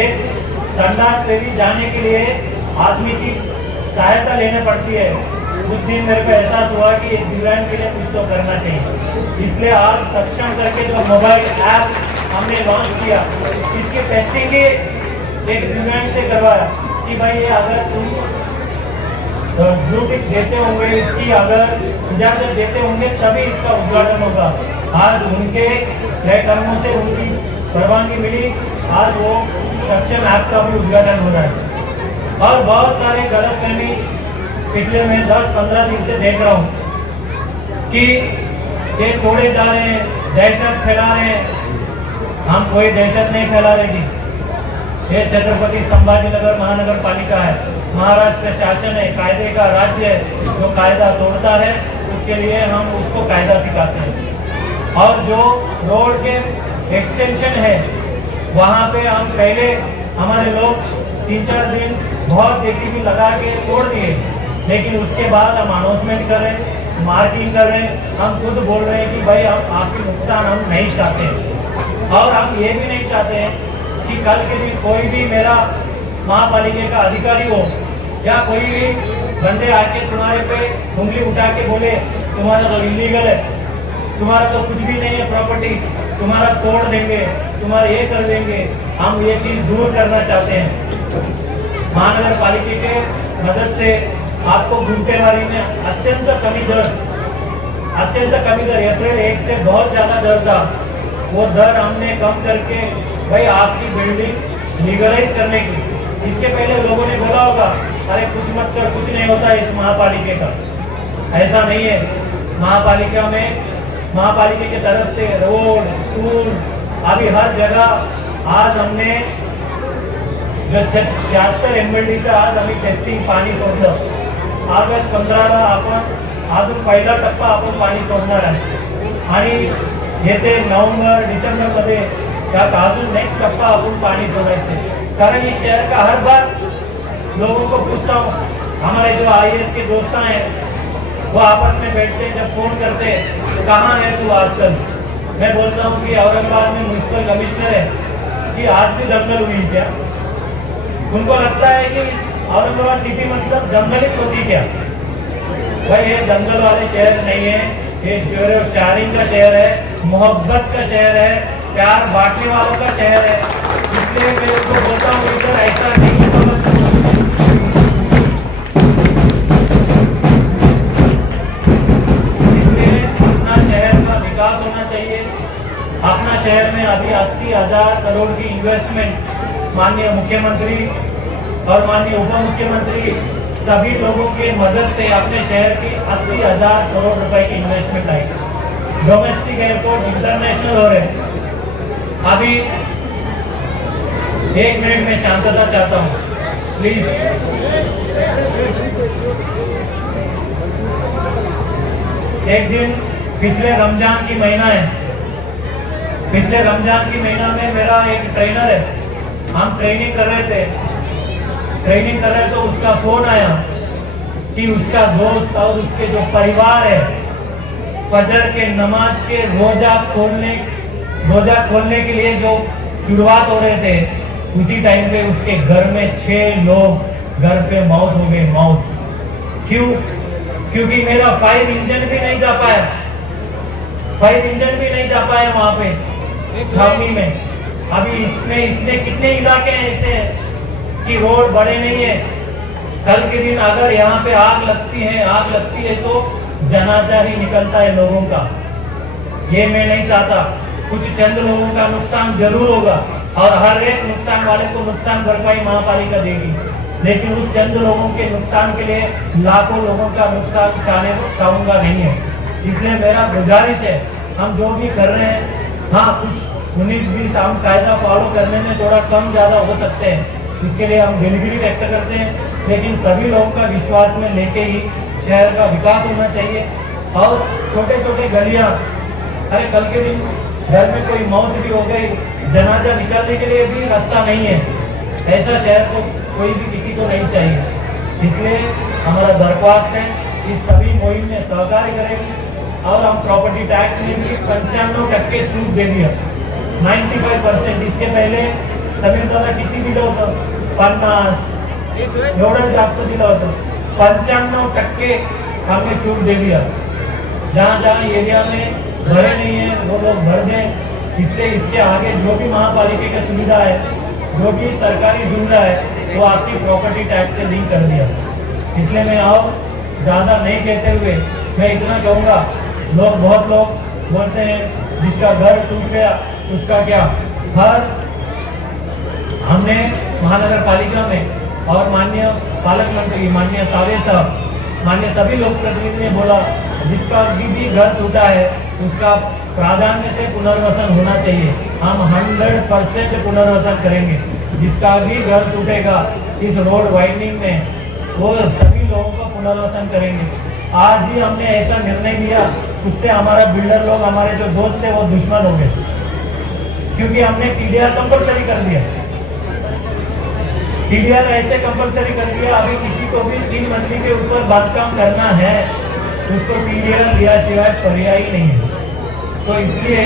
एक संडास से भी जाने के लिए आदमी की सहायता लेने पड़ती है। उस दिन मेरे को एहसास हुआ कि एक दिव्यांग के लिए कुछ तो करना चाहिए, इसलिए आज सक्षम करके जो मोबाइल ऐप हमने लॉन्च किया, इसकी टेस्टिंग एक दिव्यांग से करवाया कि भाई ये अगर तुम ब्लू टिक देते होंगे, इसकी अगर इजाजत देते होंगे तभी इसका उद्घाटन होगा। आज उनके सहकर्मों से उनकी परवानगी मिली, आज वो सक्षम ऐप का भी उद्घाटन हो रहा है। और बहुत सारे गलतफहमी पिछले मैं 10-15 दिन से देख रहा हूँ कि ये तोड़े जा रहे हैं, दहशत फैला रहे हैं। हम कोई दहशत नहीं फैला रहे जी। ये छत्रपति संभाजीनगर महानगर पालिका है, महाराष्ट्र शासन है, कायदे का राज्य है। जो कायदा तोड़ता है उसके लिए हम उसको कायदा सिखाते हैं। और जो रोड के एक्सटेंशन है वहाँ पे हम पहले हमारे लोग 3-4 दिन बहुत JCB लगा के तोड़ दिए, लेकिन उसके बाद हम अनाउंसमेंट कर रहे हैं, मार्किंग कर रहे हैं, हम खुद बोल रहे हैं कि भाई हम आपकी नुकसान हम नहीं चाहते। और हम ये भी नहीं चाहते हैं कि कल के दिन कोई भी मेरा महापालिका का अधिकारी हो या कोई भी बंदे आके तुम्हारे पे उंगली उठा के बोले तुम्हारा तो इलीगल है, तुम्हारा तो कुछ भी नहीं है प्रॉपर्टी, तुम्हारा तोड़ देंगे, तुम्हारा ये कर देंगे। हम ये चीज दूर करना चाहते हैं। महानगर पालिका के मदद से आपको गुंटेवारी में अत्यंत कमी दर अत्यंत कमी दर अप्रैल 1 से बहुत ज़्यादा दर था, वो दर हमने कम करके भाई आपकी बिल्डिंग लीगलाइज करने की। इसके पहले लोगों ने बोला होगा अरे कुछ मत कर, कुछ नहीं होता इस महापालिका का। ऐसा नहीं है। महापालिका में महापालिका की तरफ से रोड, स्कूल, अभी हर जगह आज हमने जो 76 MLD का आज आम्ही टेस्टिंग पाणी सोडलं। ऑगस्ट 15ला आपण अजून पहिला टप्पा आपण पाणी सोडणार आहे आणि येते नवंबर डिसेंबरमध्ये त्यात अजून नेक्स्ट टप्पा आपण पाणी सोडायचे। कारण इस शहर का हर बार लोगों को पूछता हूँ, हमारे जो IAS के दोस्त हैं वो आपस में बैठते हैं, जब फोन करते हैं कहाँ है तू आजकल, मैं बोलता हूँ कि औरंगाबाद में म्यूनिसिपल कमिश्नर है कि आज भी दंगल हुई क्या। उनको लगता है कि औरंगाबाद सिटी मतलब जंगलित होती क्या। भाई ये जंगल वाले शहर नहीं है, ये शेयरिंग का शहर है, मोहब्बत का शहर है, प्यार बांटने वालों का शहर है। इसलिए मैं उसको बोलता हूँ इधर ऐसा नहीं है। इसलिए अपना शहर का विकास होना चाहिए। अपना शहर में अभी 80,000 करोड़ की इन्वेस्टमेंट माननीय मुख्यमंत्री और माननीय उप मुख्यमंत्री सभी लोगों के मदद से अपने शहर की 80,000 करोड़ रुपए की इन्वेस्टमेंट आई। डोमेस्टिक एयरपोर्ट इंटरनेशनल हो रहे हैं। अभी 1 मिनट में शांतता चाहता हूँ प्लीज। एक दिन पिछले रमजान की महीना है, पिछले रमजान की महीना में मेरा एक ट्रेनर है, हम ट्रेनिंग कर रहे थे तो उसका फोन आया कि उसका दोस्त और उसके जो परिवार है फजर के नमाज के रोजा खोलने के लिए जो शुरुआत हो रहे थे, उसी टाइम पे उसके घर में 6 लोग घर पे मौत हो गए। मौत क्यों? क्योंकि मेरा 5 इंजन भी नहीं जा पाया, 5 इंजन भी नहीं जा पाया वहां पे छावनी में। अभी इसमें इतने कितने इलाके हैं ऐसे कि रोड बड़े नहीं है। कल के दिन अगर यहाँ पे आग लगती है तो जनाजा ही निकलता है लोगों का। ये मैं नहीं चाहता। कुछ चंद लोगों का नुकसान जरूर होगा और हर एक नुकसान वाले को नुकसान भरपाई महापालिका देगी, लेकिन उस चंद लोगों के नुकसान के लिए लाखों लोगों का नुकसान चाहूंगा नहीं है। इसलिए मेरा गुजारिश है, हम जो भी कर रहे हैं, हाँ कुछ 19-20 हम कायदा फॉलो करने में थोड़ा कम ज़्यादा हो सकते हैं, इसके लिए हम दिलगिरी व्यक्त करते हैं, लेकिन सभी लोगों का विश्वास में लेके ही शहर का विकास होना चाहिए। और छोटे छोटे गलियां, अरे कल के दिन घर में कोई मौत भी हो गई, जनाजा निकालने के लिए भी रास्ता नहीं है, ऐसा शहर को कोई भी किसी को नहीं चाहिए। इसलिए हमारा दरख्वास्त है कि सभी मुहिम में सहकार्य करेंगे और हम प्रॉपर्टी टैक्स में भी 95% छूट दे दिया, 95%। इसके पहले समीर दादा किती दिलं होतं? 50 एवढं जास्त दिलं होतं। 95% हमने छूट दे दिया। जहाँ जहाँ एरिया में भरे नहीं है वो लोग भर दें। इससे इसके आगे जो भी महापालिका की सुविधा है, जो भी सरकारी सुविधा है, वो आपकी प्रॉपर्टी टैक्स से लिंक कर दिया। इसलिए मैं और ज़्यादा नहीं कहते हुए मैं इतना कहूँगा, बहुत लोग बोलते हैं जिसका घर टूट गया उसका क्या। हमने महानगर पालिका में और माननीय पालक मंत्री माननीय सावे साहब, माननीय सभी लोक प्रतिनिधि ने बोला जिसका भी घर टूटा है उसका प्राधान्य से पुनर्वसन होना चाहिए। हम 100% पुनर्वसन करेंगे। जिसका भी घर टूटेगा इस रोड वाइडनिंग में वो सभी लोगों का पुनर्वसन करेंगे। आज ही हमने ऐसा निर्णय लिया, उससे हमारा बिल्डर लोग, हमारे जो दोस्त थे वो दुश्मन हो गए, क्योंकि हमने TDR कंपलसरी कर दिया। TDR ऐसे कंपलसरी कर दिया, अभी किसी को भी 3 मंजिल के ऊपर बांधकाम करना है उसको TDR लिया सिवाय पर्याय ही नहीं है। तो इसलिए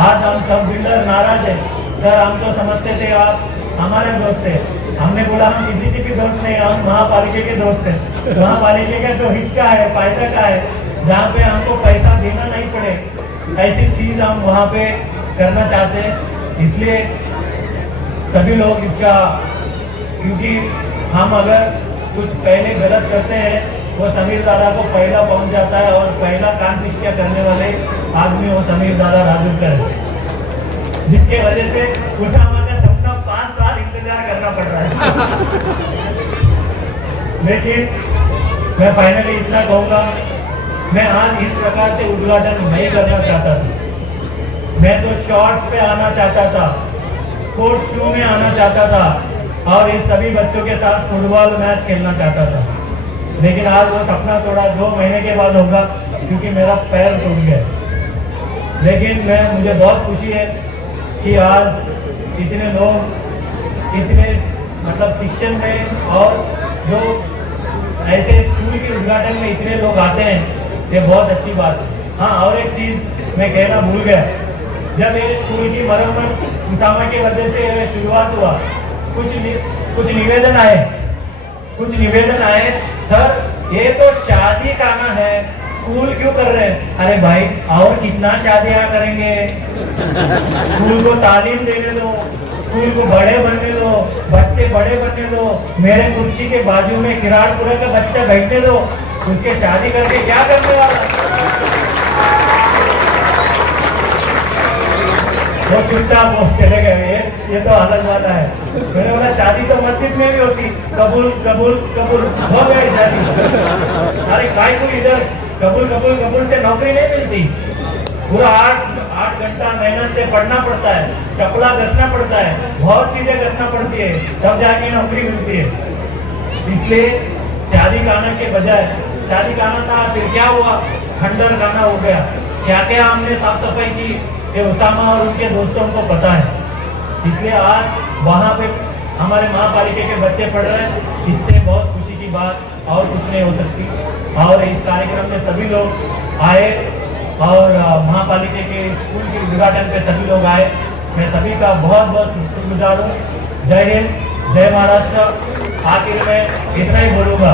आज हम सब बिल्डर नाराज है। सर हम तो समझते थे आप हमारे दोस्त है, हमने बोला हम किसी के भी दोस्त नहीं, हम महापालिका के दोस्त हैं। महापालिका का तो हित का है, फायदा का है, जहाँ पे हमको पैसा देना नहीं पड़े, ऐसी चीज हम वहाँ पे करना चाहते हैं। इसलिए सभी लोग इसका, क्योंकि हम अगर कुछ पहले गलत करते हैं वो समीर दादा को पहला पहुंच जाता है और पहला कान पिस्टिया करने वाले आदमी वो समीर दादा राजूकर है, जिसके वजह से उसामा का सपना 5 साल इंतजार करना पड़ रहा है। लेकिन मैं फाइनली इतना कहूँगा, मैं आज इस प्रकार से उद्घाटन नहीं करना चाहता था। मैं तो शॉर्ट्स पे आना चाहता था, स्पोर्ट्स शू में आना चाहता था और इस सभी बच्चों के साथ फुटबॉल मैच खेलना चाहता था। लेकिन आज वो सपना थोड़ा 2 महीने के बाद होगा, क्योंकि मेरा पैर टूट गया। लेकिन मुझे बहुत खुशी है कि आज इतने लोग, इतने मतलब शिक्षण में और जो ऐसे स्कूल के उद्घाटन में इतने लोग आते हैं, ये बहुत अच्छी बात है। हाँ, और एक चीज़ मैं कहना भूल गया, जब ये स्कूल की मरम्मत उसामा की वजह से शुरुआत हुआ, कुछ निवेदन आए, सर ये तो शादी खाना है, स्कूल क्यों कर रहे हैं? अरे भाई, और कितना शादियां करेंगे? स्कूल को तालीम देने दो, स्कूल को बड़े बनने दो, बच्चे बड़े बनने दो। मेरे कुर्सी के बाजू में किराड़पुरा का बच्चा बैठने दो, उसके शादी करके क्या करने वाला? वो चुपचाप वो चले गए, ये तो अलग वाला है। मैंने बोला शादी तो मस्जिद में भी होती, कबूल कबूल कबूल हो गई शादी। अरे भाई को इधर कबूल कबूल कबूल से नौकरी नहीं मिलती, पूरा 8 घंटा मेहनत से पढ़ना पड़ता है, चपला घसना पड़ता है, बहुत चीजें घसना पड़ती है, तब जाके नौकरी मिलती है। इसलिए शादी खाना के बजाय, शादी खाना था फिर क्या हुआ, खंडर खाना हो गया। क्या क्या हमने साफ सफाई की, ये उसामा और उनके दोस्तों को पता है। इसलिए आज वहाँ पे हमारे महापालिका के बच्चे पढ़ रहे हैं, इससे बहुत खुशी की बात और कुछ नहीं हो सकती। और इस कार्यक्रम में सभी लोग आए और महापालिका के स्कूल के उद्घाटन पे सभी लोग आए, मैं सभी का बहुत बहुत शुक्रगुजार हूँ। जय हिंद, जय महाराष्ट्र। आखिर में इतना ही बोलूँगा,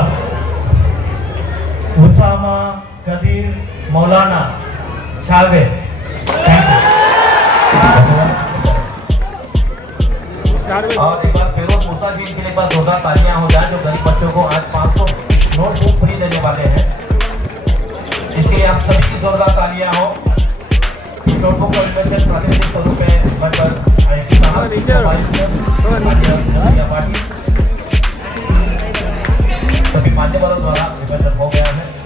उसामा कदीर मौलाना छावे। और एक बार फिरोज मूसा जी के लिए बस जोरदार तालियां हो जाए, जो गरीब बच्चों को आज 500 नोटबुक फ्री देने वाले हैं। इसके लिए आप सभी की जोरदार तालियां हो। इस नोटबुक का इन्वेंशन प्राकृतिक स्वरूप है सभी मान्यवरों द्वारा निवेदन हो गया है।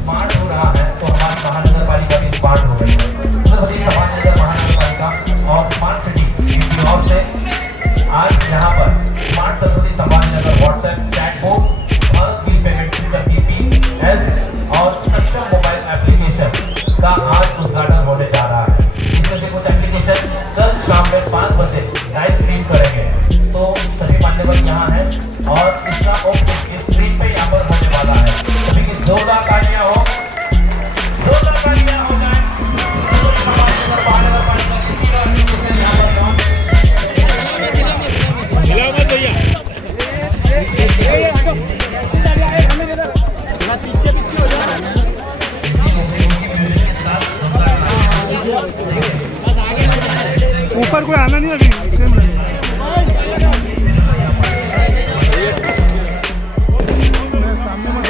स्मार्ट हो रहा है तो हमारी महानगर पालिका भी स्मार्ट हो रही है। महानगर पालिका और स्मार्ट सिटी की ओर से आज यहाँ पर smart Saraswati Sambhajinagar WhatsApp chatbot, Bharat bill payment PPS और सक्षम मोबाइल एप्लीकेशन का आज उद्घाटन होने जा रहा है। इसमें से कुछ एप्लीकेशन कल शाम में 5 बजे लाइव स्ट्रीम करेंगे, तो सभी मान्यवर यहाँ हैं और इसका स्क्रीन पे यहाँ पर होने वाला है। सभी की जोरदार तालियां हो, जोरदार तालियां हो जाए। ऊपर कोई आना नहीं अभी, सेम सामने में